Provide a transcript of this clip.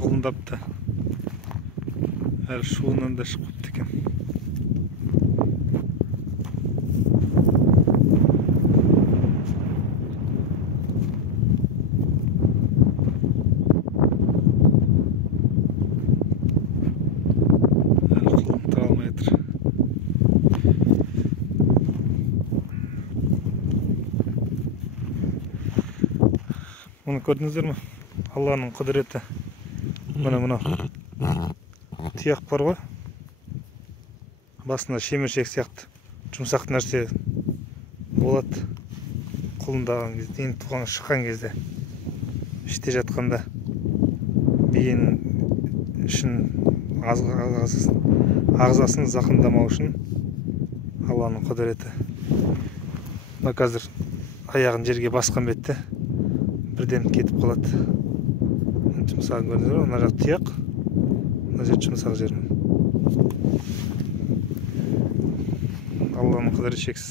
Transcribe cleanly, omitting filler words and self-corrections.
құлындапты. Әлі шуынан да шығып кетті екен. Әлі құлын тұра алмай жатыр. Оны көрдіңіздер ме? Алланың құдіреті. Мына тұяқ бар ғой. Басында шеміршек сияқты жұмсақ нәрсе болады. Құлындаған кезде, енді туған шыққан кезде, іште жатқанда биенің ішін ағзасын зақымдамау үшін Алланың құдіреті. Мына қазір аяғын жерге басқан бетте бірден кетіп қалады. Жұмсақ көрдіңіздер ме? Мына жақ тұяқ, мына жер жұмсақ жер. Алланың құдіреті шексіз.